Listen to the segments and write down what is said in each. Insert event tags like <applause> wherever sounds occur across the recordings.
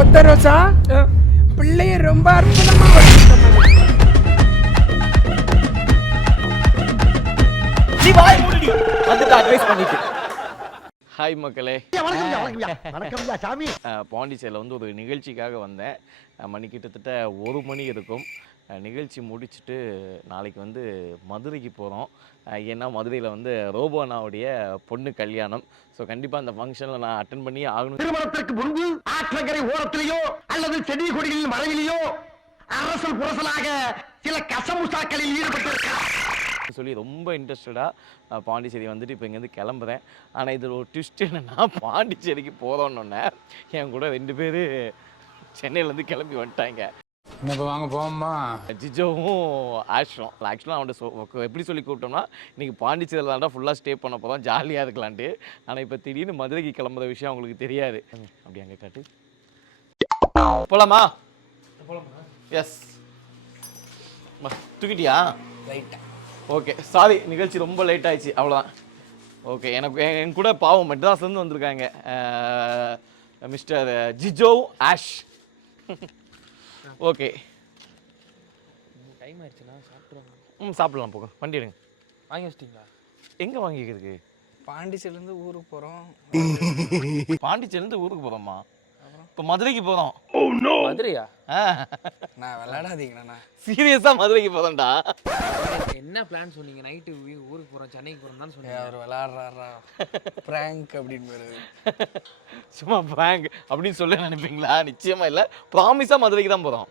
ஒத்த ரோசா பிள்ளைய ரொம்ப அற்புதமா வளர்த்துட்டோம் நீ வாய் மூடிடி. வந்துட்டு அட்வைஸ் பண்ணிட்டு. ஹாய் மக்களே. வணக்கம் சாமி. அஹ், பாண்டிச்சேரியில் வந்து ஒரு நிகழ்ச்சிக்காக வந்தேன். மணி கிட்டத்தட்ட ஒரு மணி இருக்கும். நிகழ்ச்சி முடிச்சுட்டு நாளைக்கு வந்து மதுரைக்கு போகிறோம் ஏன்னா மதுரையில் வந்து ரோபோனாவுடைய பொண்ணு கல்யாணம். ஸோ கண்டிப்பாக அந்த ஃபங்க்ஷனில் நான் அட்டன் பண்ணி ஆகணும். திருமணத்திற்கு முன்பு ஆற்றங்கரை ஓரத்திலேயோ அல்லது செடி கொடிகளின் மறைவிலேயோ அரசல் புரசலாக சில கசமுசாக்களில் ஈடுபட்டிருக்கிறார். சொல்லி ரொம்ப இன்ட்ரெஸ்டடாக பாண்டிச்சேரி வந்துட்டு இப்போ இங்கேருந்து கிளம்புறேன். ஆனால் இதில் ஒரு ட்விஸ்ட் என்னென்னா பாண்டிச்சேரிக்கு போகிறோன்னொன்னே என் கூட ரெண்டு பேர் சென்னையிலேருந்து கிளம்பி வந்துட்டாங்க. இப்போ வாங்க போவோமா ஜிஜோவும் ஆஷும் ஆக்சுவலாக அவன்கிட்ட சொ எப்படி சொல்லி கூப்பிட்டோம்னா இன்றைக்கி பாண்டிச்சேரியில் தாண்டா ஃபுல்லாக ஸ்டே பண்ண போகிறோம் ஜாலியாக இருக்கலான்ட்டு. ஆனால் இப்போ திடீர்னு மதுரைக்கு கிளம்புற விஷயம் அவங்களுக்கு தெரியாது. அப்படி அங்கே காட்டு. போலாமா? எஸ் தூக்கிட்டியா? ரைட்டா ஓகே சாரி நிகழ்ச்சி ரொம்ப லேட் ஆயிடுச்சு. அவ்வளோதான் ஓகே எனக்கு என் என் கூட பாவம் மெட்ராஸ்லேருந்து வந்திருக்காங்க. Mister Jijo Ash. Okay. Time ஆயிடுச்சுண்ணா சாப்பிட்ருவாங்க ம் சாப்பிடலாம் போங்க. வண்டி எடுங்க. வாங்கி வச்சிட்டிங்களா எங்கே வாங்கிக்கிறதுக்கு? பாண்டிச்சேரிலேருந்து ஊருக்கு போகிறோம் பாண்டிச்சேரிலேருந்து ஊருக்கு போகிறோம்மா இப்போ மதுரைக்கு போகிறோம் மதுரையா? ஆ. நான் விளையாடாதீங்கண்ணா சீரியஸாக மதுரைக்கு போகிறோம்டா என்ன பிளான் சொன்னீங்க? நைட்டு ஊருக்கு போகிறோம் சென்னைக்கு போகிறோம் தான் சொன்னீங்க. அவர் விளையாடுறாரா பிராங்க் அப்படின்னு சும்மா பிராங்க் அப்படின்னு சொல்ல நினைப்பீங்களா? நிச்சயமாக இல்லை. ப்ராமிஸாக மதுரைக்கு தான் போகிறோம்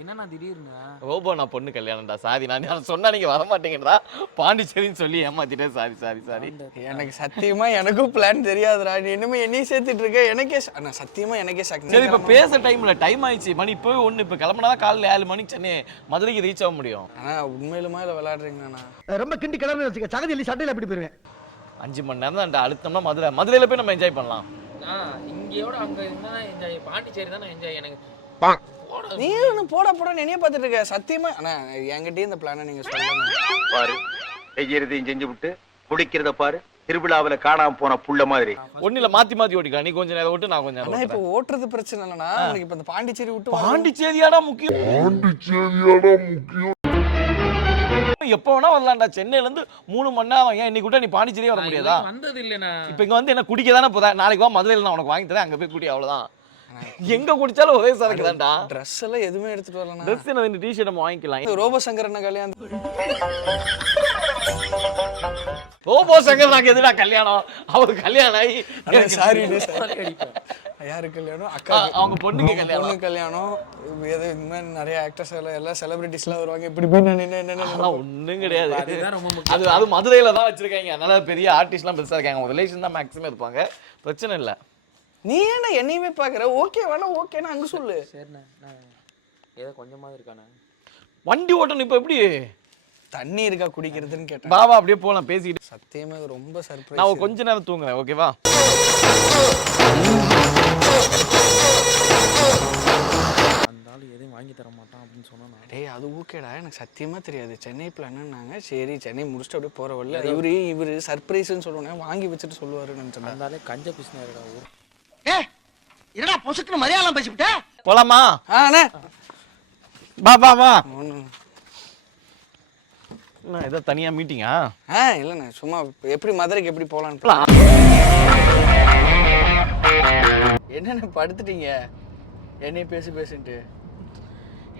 என்னண்ணா திடீர்னு? ரோபோ நான் பொண்ணு கல்யாணம்டா. சாரி நான் நான் சொன்னா நீங்க வர மாட்டீங்கடா பாண்டிச்சேரின்னு சொல்லி ஏமாத்திட்டேன். Sorry sorry sorry. எனக்கு சத்தியமா எனக்கும் பிளான் தெரியாதுடா. நீ இன்னுமே என்னையும் சேர்த்துட்டு இருக்க எனக்கே அண்ணா சத்தியமா எனக்கே சக்தி சரி இப்போ பேச டைம்ல டைம் ஆயிடுச்சு. மணி இப்போ ஒன்று இப்போ கிளம்புனா காலையில் ஏழு மணிக்கு சென்னை மதுரைக்கு ரீச் ஆக முடியும். அண்ணா உண்மையிலுமா இல்லை விளையாடுறீங்கண்ணா ரொம்ப கிண்டி கிளம்பி வச்சுக்க. சகதி இல்லை சண்டையில் எப்படி போயிருவேன். அஞ்சு மணி நேரம் தான் அழுத்தம்னா மதுரை. மதுரையில் போய் நம்ம என்ஜாய் பண்ணலாம். இங்கேயோட அங்கே இருந்தா என்ஜாய் பாண்டிச்சேரி தானே என்ஜாய் எனக்கு. நீ ஒன்று போட போட நினைய பார்த்துட்டு இருக்க? சத்தியமா அண்ணா என்கிட்டயும் இந்த பிளானை நீங்க சொல்லணும். பாரு செய்யறதையும் செஞ்சு விட்டு குடிக்கிறத பாரு திருவிழாவுல காணாம போன புள்ள மாதிரி. இல்லை மாற்றி மாற்றி ஓட்டிக்கலாம் நீ கொஞ்சம் நேரம் விட்டு நான் கொஞ்சம் நேரம் இப்போ ஓட்டுறேன். ஓட்டுறது பிரச்சனை இல்லைண்ணா. உனக்கு இப்போ இந்த பாண்டிச்சேரி விட்டு வரணும். பாண்டிச்சேரியாடா முக்கியம். எப்போ வேணா வரலாம்டா. சென்னையிலேருந்து மூணு மணி நேரம் ஏன் இன்னைக்கு கூட நீ பாண்டிச்சேரியே வர முடியாதா? வந்தது இல்லைண்ணா. இப்போ இங்கே வந்து என்ன குடிக்க தானே போதா? நாளைக்கு வா மதுரையில் நான் உனக்கு வாங்கி தரேன். அங்கே போய் குடி அவ்வளோதான் எங்கே குடிச்சாலும் ஒரே சரக்கு தான்டா ட்ரெஸ் எல்லாம் எதுவுமே எடுத்துட்டு வரலண்ணா. ட்ரெஸ் என்ன ரெண்டு டிஷர்ட் நம்ம வாங்கிக்கலாம். இந்த ரோபோ சங்கர் அண்ணா கல்யாணம். ரோபோ சங்கர் நாங்க எதுடா கல்யாணம்? அவர் கல்யாணம் ஆகி சாரி <laughs> யாரு கல்யாணம்? அக்கா. அவங்க பொண்ணுக்கு கல்யாணம். பொண்ணு கல்யாணம். இது எது இந்த மாதிரி நிறைய ஆக்டர்ஸ் எல்லாம் எல்லா செலிபிரிட்டிஸ்லாம் வருவாங்க. இப்படி போய் நான் நின்னு- அதெல்லாம் ஒண்ணும் கிடையாது. அது அது மதுரையில தான் வச்சிருக்காங்க. அதனால பெரிய ஆர்டிஸ்ட்லாம் பெருசா இருக்காங்க. அவங்க ரிலேஷன் தான் மேக்ஸிமம் இருப்பாங்க. பிரச்சனை இல்ல. நீ ஏன்னா என்னையுமே பாக்குற ஓகே வேணா ஓகேனா அங்க சொல்லு. சரிண்ணா நான் ஏதோ கொஞ்சமாவது இருக்காண்ணா வண்டி ஓட்டணும் இப்போ எப்படி? தண்ணி இருக்கா குடிக்கிறதுன்னு கேட்டேன். பாபா அப்படியே போலாம் பேசிக்கிட்டு. சத்தியமா ரொம்ப நான் சர்ப்ரைஸ் ஒரு கொஞ்ச நேரம் தூங்குறேன் ஓகேவா ஆள் எதையும் வாங்கி தர மாட்டான் அப்படின்னு சொன்னா நான். டேய் அது ஓகேடா எனக்கு சத்தியமா தெரியாது. சென்னை பிளான்னாங்க சரி சென்னை முடிச்சுட்டு அப்படியே போற வழில இவரு இவரு சர்ப்ரைஸ்னு சொல்லுவேன் வாங்கி வச்சுட்டு சொல்லுவாருன்னு நினைச்சேன். ஆளே கஞ்ச பிசினாருடா ஊர். ஏ என்னடா பொசுக்குன்னு மலையாளம் பேசிவிட்ட போலாமா? ஆ அண்ணே. பா பா என்ன ஏதோ தனியா மீட்டிங்கா ஆ இல்லைண்ணே சும்மா இப்ப எப்படி மதுரைக்கு எப்படி போகலான்னு என்னண்ணே படுத்துட்டீங்க? என்னைய பேசி பேசிட்டு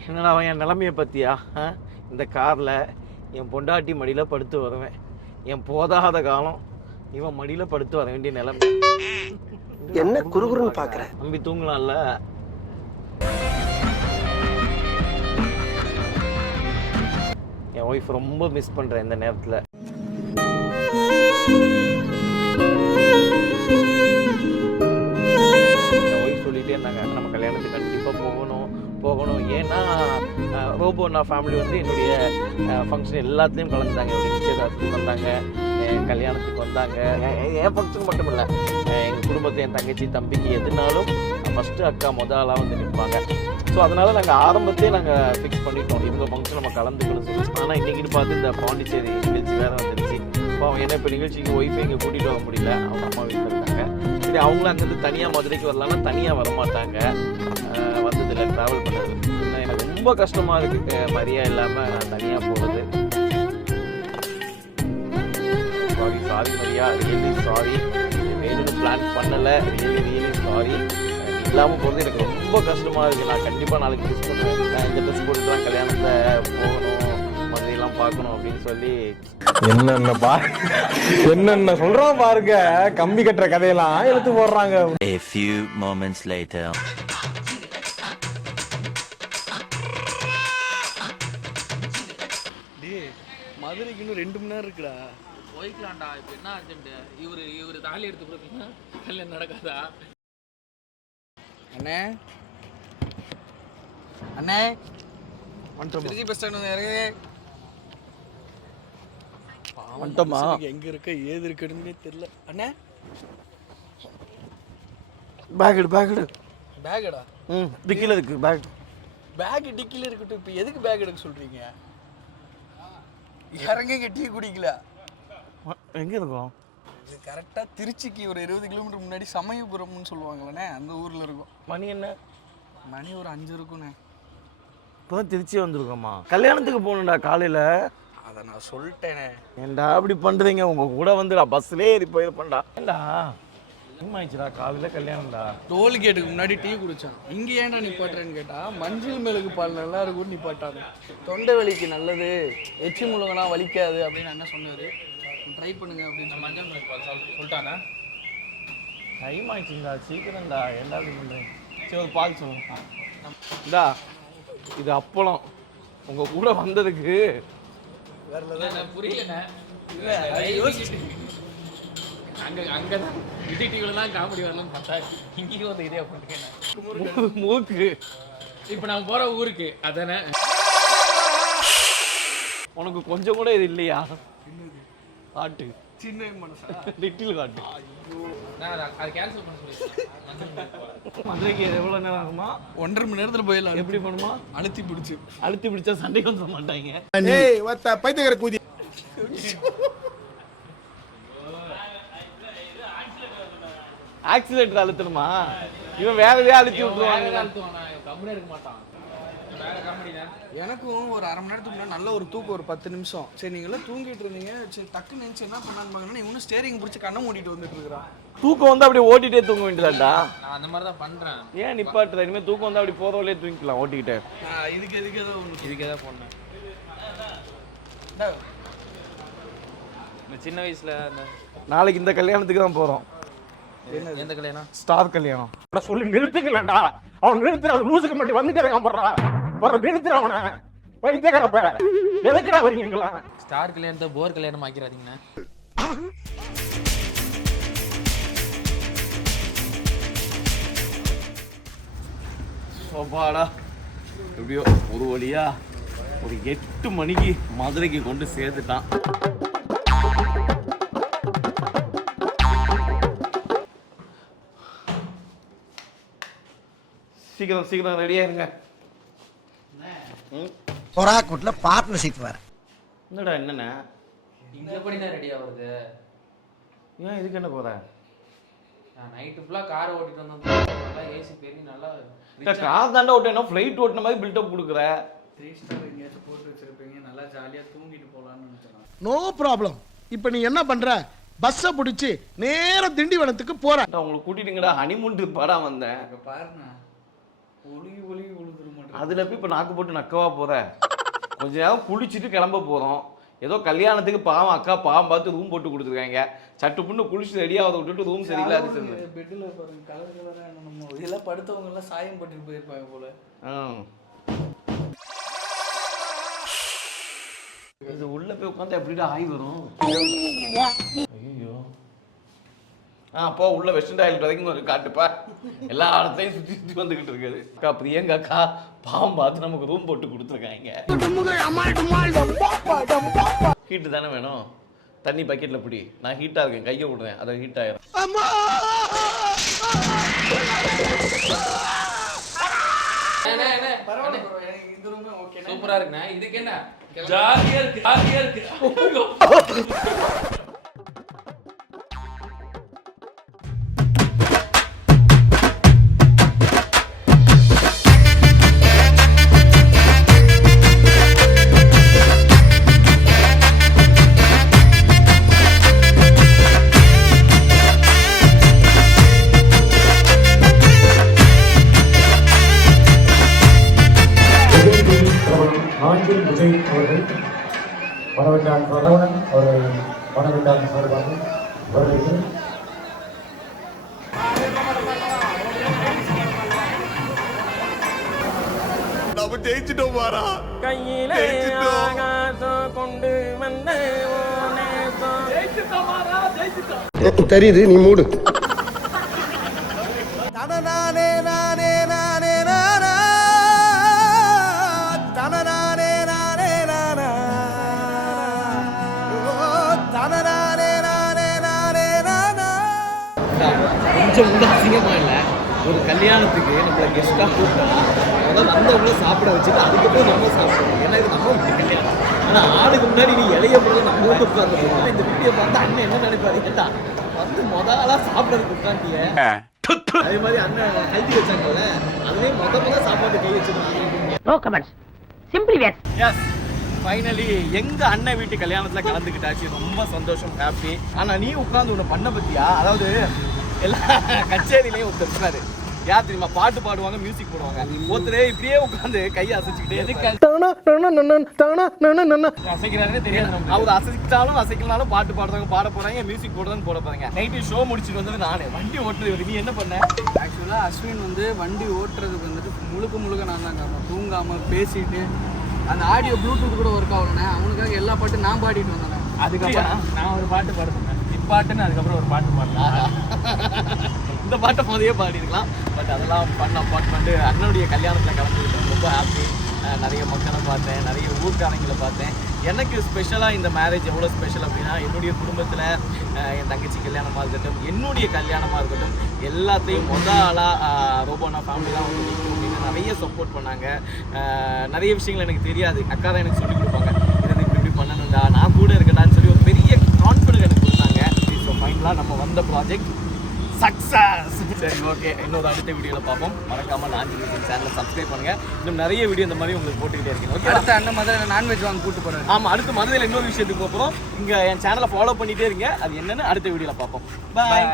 என்னடா அவன் என் நிலைமையை பத்தியா? ஆ? இந்த கார்ல என் பொண்டாட்டி மடியில படுத்து வருவேன். என் போதாத காலம். இவன் மடியில படுத்து வர வேண்டிய நிலைமை. என்ன குறுகுறுன்னு பாக்குற? நம்பி தூங்கலாம்ல என் ஒய்ஃப் ரொம்ப மிஸ் பண்றேன் இந்த நேரத்துல. சொல்லிட்டே இருந்தாங்க நம்ம கல்யாணத்துக்கு கண்டிப்பா போகணும் போகணும். ஏன்னா ரோபோ நான் ஃபேமிலி வந்து என்னுடைய ஃபங்க்ஷன் எல்லாத்துலேயும் கலந்துட்டாங்க நிச்சயதார்த்தத்துக்கு வந்தாங்க. என் கல்யாணத்துக்கு வந்தாங்க. என் என் ஃபங்க்ஷன் மட்டும் இல்லை. எங்கள் குடும்பத்தில் என் தங்கச்சி தம்பிக்கு எதுனாலும் ஃபஸ்ட்டு அக்கா முத ஆளாக வந்து நிற்பாங்க ஸோ அதனால் நாங்கள் ஆரம்பத்தே நாங்கள் ஃபிக்ஸ் பண்ணிட்டோம். இவங்க ஃபங்க்ஷன் நம்ம கலந்துக்கணும் சொல்லி. ஆனால் இன்றைக்கிட்டு பார்த்து இந்த பாண்டிச்சேரி நிகழ்ச்சி வேறு வந்துருச்சு. இப்போ அவன் என்ன இப்போ நிகழ்ச்சிக்கு ஒய்ஃபை இங்கே கூட்டிகிட்டு வர முடியல. அவங்க அம்மா வீட்டில் இருக்காங்க. சரி அவங்களும் அங்கேருந்து தனியாக மதுரைக்கு வரலாம்னா தனியாக வர மாட்டாங்க வந்ததில்லை ட்ராவல் பண்ணது எனக்கு ரொம்ப கஷ்டமாக இருக்குது மரியா இல்லாமல் நான் தனியாக போகிறது sorry sorry Maria really sorry வேணும்னு பிளான் பண்ணலை. ரியலி ரியலி சாரி இல்லாமல் போகிறது எனக்கு ரொம்ப கஷ்டமாக இருக்குது நான் கண்டிப்பாக நாளைக்கு மிஸ் பண்ணுவேன். நான் இந்த ட்ரெஸ் போட்டு தான் கல்யாணத்தை போகணும். மதுரையெல்லாம் பார்க்கணும் அப்படின்னு சொல்லி. என்னென்ன பா என்னென்ன சொல்றான் பாருங்க. கம்பி கட்டுற கதையெல்லாம் எடுத்து போடுறாங்க. A few moments later. மதுரைக்கு இன்னும் ரெண்டு மணி நேரம் இருக்குடா. போய்க்கலாம்டா இப்போ என்ன அர்ஜென்ட் இவரு இவரு தாலி எடுத்து கொடுத்தீங்கன்னா கல்யாணம் நடக்காதா? அண்ணே. அண்ணே. திருச்சி பஸ் ஸ்டாண்ட் வந்து இறங்குங்க. வந்துட்டோமா? எங்க இருக்க ஏது இருக்குன்னு தெரியல. அண்ணே. பேக் எடு பேக் எடு. பேக்கடா ம் டிக்கில் இருக்கு பேக் பேக் டிக்கில இருக்கட்டும் இப்போ எதுக்கு பேக் எடுக்க சொல்றீங்க? இறங்குங்க டீ குடிக்கல. எங்கே இருக்கோம்? இது கரெக்டாக திருச்சிக்கு ஒரு இருபது கிலோமீட்டர் முன்னாடி சமயபுரம்னு சொல்லுவாங்களேண்ணே அந்த ஊரில் இருக்கும். மணி என்ன? மணி ஒரு அஞ்சு இருக்குண்ணே இப்போ தான் திருச்சி வந்திருக்கோம்மா. கல்யாணத்துக்கு போகணும்டா காலையில். அதை நான் சொல்லிட்டேனே. ஏன்டா அப்படி பண்ணுறீங்க உங்கள் கூட வந்து நான் பஸ்லேயே ஏறி போயிருப்பேன்டா. ஏண்டா ஆயிடுச்சுடா காலையில் கல்யாணம்டா? டோல்கேட்டுக்கு முன்னாடி டீ குடிச்சான். இங்க ஏன்டா நிப்பாட்டுறேன்னு கேட்டா மஞ்சள் மிளகு பால் நல்லா இருக்கும்னு நிப்பாட்டாங்க. தொண்டை வலிக்கு நல்லது. எச்சி முழுங்கலாம் வலிக்காது அப்படின்னு அண்ணன் சொன்னாரு. ட்ரை பண்ணுங்க அப்படின்னு மஞ்சள் பால் சொல் சொல்லிட்டானா? டைம் ஆயிடுச்சுங்களா சீக்கிரம்டா. ஏன்டா அப்படி பண்ணுறேன் சரி ஒரு பால் சொல்லுங்க. இந்தா இது அப்பளம். உங்கள் கூட வந்ததுக்கு. புரியலண்ணே. அங்க அங்கதான். விஜய் டிவில தான் காமெடி வரணும்னு பார்த்தா இங்கேயும் வந்து இதே பண்ணிருக்கேன் மூக்கு இப்போ நான் போற ஊருக்கு அதானே உனக்கு கொஞ்சம் கூட இது இல்லையா? காட்டு சின்ன மனசா லிட்டில் காட்டு நான் அதை- அதை கேன்சல் பண்ண சொல்லிட்டேன் மஞ்சள் மிளகு பால் மதுரைக்கு எவ்வளோ நேரம் ஆகுமா? ஒன்றரை மணி நேரத்துல போயிடலாம். எப்படி பண்ணுமா? அழுத்தி பிடிச்சி. அழுத்தி பிடிச்சா சண்டைக்கு வந்துட மாட்டாங்க. பைத்தியக்கார கூதி. ஆக்சிலேட்டர் அழுத்தணுமா? இவன் வேறவே அழுத்தி வேற விட்டுருவாங்க அழுத்துவானா. இருக்க மாட்டான். வேற எனக்கும் ஒரு அரை மணி நேரத்துக்கு முன்னாடி நல்ல ஒரு தூக்கம் ஒரு பத்து நிமிஷம். சரி நீங்களாம் தூங்கிட்டு இருந்தீங்க. சரி டக்கு நினைச்சு என்ன பண்ணான்னு பார்க்கணும் இவனும் ஸ்டேரிங் பிடிச்சி கண்ணை மூடிட்டு வந்துட்டு இருக்கிறான் தூக்கம் வந்து அப்படியே ஓட்டிட்டே தூங்க வேண்டியதாடா நான் அந்த மாதிரி தான் பண்றேன். ஏன் நிப்பாட்டுற? இனிமேல் தூக்கம் வந்து அப்படி போகிற வழியே தூங்கிக்கலாம் ஓட்டிக்கிட்டே. இதுக்கு எதுக்கு ஏதோ ஒன்று இதுக்கே தான் போனேன் இந்த சின்ன வயசுல நாளைக்கு இந்த கல்யாணத்துக்கு தான் போகிறோம் எந்த கல்யாணம்? ஸ்டார் கல்யாணம். சொல்லி நிறுத்துக்கலடா அவன் நிறுத்துற லூசுக்கு மட்டும் வந்துட்டே இருக்கான் போடுறா. போற நிறுத்துற அவனை. பைத்தியக்கார பேர எதுக்குடா வரீங்களா ஸ்டார் கல்யாணத்தை போர் கல்யாணம் ஆக்கிறாதீங்கண்ணா சோபாடா. எப்படியோ ஒரு வழியா ஒரு எட்டு மணிக்கு மதுரைக்கு கொண்டு சேர்த்துட்டான். சீக்கிரம் சீக்கிரம் ரெடியா இருங்க பொறாக்குட்ல பார்ட்னர்ஷிப் வேற. என்னடா என்னண்ணே? இங்க எப்படி தான் ரெடி ஆகுறது? ஏன் இதுக்கு என்ன போற? நான் நைட்டு ஃபுல்லாக காரை ஓட்டிட்டு வந்தோம் நல்லா ஏசி பெரிய நல்லா கார் தாண்டா ஓட்டணும் ஃப்ளைட் ஓட்டின மாதிரி பில்டப் கொடுக்குற. த்ரீ ஸ்டார் எங்கேயாச்சும் போட்டு வச்சிருப்பீங்க. நல்லா ஜாலியாக தூங்கிட்டு போகலான்னு நினச்சேன் நோ ப்ராப்ளம் இப்போ நீ என்ன பண்ற? பஸ்ஸை பிடிச்சி நேரா திண்டிவனத்துக்கு போற. நான் உங்களை கூட்டிட்டுங்கடா ஹனிமூன் படா வந்தேன். இப்போ பாருண்ணா. ஒழுகி ஒழுகி உழுதுற மாட்டேன் அதில் போய் இப்போ நாக்கு போட்டு நக்கவா போற? கொஞ்ச நேரம் குளிச்சுட்டு கிளம்ப போகிறோம் ஏதோ கல்யாணத்துக்கு பாவம் அக்கா பாவம் பார்த்து ரூம் போட்டு கொடுத்துருக்காங்க. சட்டு புண்ணு குளிச்சு ரெடியாகிறத விட்டுட்டு ரூம் சரியில்லை அது பெட்டில் பாருங்க கலர் கலராக என்னமோ இதெல்லாம் படுத்தவங்க எல்லாம் சாயம் போட்டுட்டு போயிருப்பாங்க போல. இது உள்ள போய் உட்காந்து எப்படிடா ஆய் வரும்? ஆ அப்போ உள்ள வெஸ்டர்ன் டாய்லெட் வரைக்கும் ஒரு காட்டுப்பா எல்லா இடத்தையும் சுற்றி சுற்றி வந்துகிட்டு இருக்குது. அக்கா பிரியங்கா அக்கா பாவம் பார்த்து நமக்கு ரூம் போட்டு கொடுத்துருக்காங்க. ஹீட்டு தானே வேணும்? தண்ணி பக்கெட்ல பிடி. நான் ஹீட்டா இருக்கேன். கையை விடுறேன். அதை ஹீட் ஆயிரும். பரவாயில்ல எனக்கு இந்த ரூமே ஓகே சூப்பரா இருக்குண்ணே. இதுக்கு என்ன? ஜாலியா இருக்கு ஜாலியா இருக்கு. <laughs> மனவிட்டான் சார்பாக வருகிறது நம்ம ஜெயிச்சிட்டோம் மாறா கையிலே கொண்டு வந்த தெரியுது நீ மூடு. கொஞ்சம் கூட அசிங்கமா இல்லை. ஒரு கல்யாணத்துக்கு நம்மளை கெஸ்ட்டாக கூப்பிட்டா முதல்ல வந்தவங்கள சாப்பிட வச்சுட்டு அதுக்கப்புறம் நம்ம சாப்பிடணும். ஏன்னா இது நம்ம வீட்டு கல்யாணம். ஆனால் ஆளுக்கு முன்னாடி நீ இளைய பொருள் நம்ம வந்து உட்கார்ந்து இந்த வீடியோ பார்த்தா அண்ணன் என்ன நினைப்பாரு கேட்டா வந்து முதலா சாப்பிட்றதுக்கு உட்காந்திய அதே மாதிரி அண்ணன் கல்வி வச்சாங்கல்ல அதுவே முத முத சாப்பாடு கை வச்சிருக்காங்க நோ கமெண்ட்ஸ் சிம்பிளி வேர் எஸ் ஃபைனலி எங்க அண்ணன் வீட்டு கல்யாணத்துல கலந்துக்கிட்டாச்சு. ரொம்ப சந்தோஷம் ஹாப்பி ஆனா நீ உட்கார்ந்து ஒண்ணு பண்ண பத்தியா? அதாவது எல்லா கச்சேரியிலையும் ஒருத்தர் இருப்பாரு யார் தெரியுமா? பாட்டு பாடுவாங்க மியூசிக் போடுவாங்க. ஒருத்தரே இப்படியே உட்கார்ந்து கையை அசைச்சுக்கிட்டே. அசைக்கிறாருன்னு தெரியாது அவர் அசைச்சாலும் அசைக்கலனாலும் பாட்டு பாடுறாங்க பாட போறாங்க மியூசிக் போடுறாங்க போட போறாங்க. நைட்டு ஷோ முடிச்சுட்டு வந்தது நானே. வண்டி ஓட்டுறது இவரு. நீ என்ன பண்ண? ஆக்சுவலாக அஸ்வின் வந்து வண்டி ஓட்டுறதுக்கு வந்துட்டு முழுக்க முழுக்க நான் தான் காரணம். தூங்காமல் பேசிட்டு அந்த ஆடியோ ப்ளூடூத் கூட ஒர்க் ஆகலண்ணே. அவனுக்காக எல்லா பாட்டும் நான் பாடிட்டு வந்தேன் அதுக்கப்புறம் நான் ஒரு பாட்டு பாடுறேன் பாட்டுன்னு அதுக்கப்புறம் ஒரு பாட்டு பாடலாம். இந்த பாட்டை போதையே பாடிருக்கலாம் பட் அதெல்லாம் பண்ண பண்ணிட்டு அண்ணனுடைய கல்யாணத்தில் கலந்துக்கிட்டேன் ரொம்ப ஹாப்பி நிறைய மக்களை பார்த்தேன். நிறைய ஊர்க்காரங்களை பார்த்தேன். எனக்கு ஸ்பெஷலாக இந்த மேரேஜ் எவ்வளோ ஸ்பெஷல் அப்படின்னா என்னுடைய குடும்பத்தில் என் தங்கச்சி கல்யாணமாக இருக்கட்டும் என்னுடைய கல்யாணமாக இருக்கட்டும் எல்லாத்தையும் மொத ஆளாக ரோபோனா ஃபேமிலி தான் வந்து அப்படின்னு நிறைய சப்போர்ட் பண்ணாங்க. நிறைய விஷயங்கள் எனக்கு தெரியாது. அக்கா தான் எனக்கு சொல்லிக் கொடுப்பாங்க. இதை இப்படி இப்படி பண்ணணும்டா. நான் கூட இருக்கட்டான்னு சொல்லி ஒரு பெரிய கான்ஃபிடன்ட் எனக்கு கொடுத்தாங்க ஸோ ஃபைனலாக நம்ம வந்த ப்ராஜெக்ட் சக்ஸஸ் சரி ஓகே இன்னொரு அடுத்த வீடியோவில் பார்ப்போம். மறக்காம நான் சேனலை சப்ஸ்கிரைப் பண்ணுங்க. இன்னும் நிறைய வீடியோ இந்த மாதிரி உங்களுக்கு போட்டுக்கிட்டே இருக்கேன் ஓகே அடுத்த அண்ணன் மாதிரி நான்வெஜ் வாங்க கூட்டு போகிறாரு ஆமாம் அடுத்து மதுரையில் இன்னொரு விஷயத்துக்கு போகிறோம் இங்கே என் சேனலை ஃபாலோ பண்ணிட்டே இருங்க. அது என்னன்னு அடுத்த வீடியோவில் பார்ப்போம். பாய்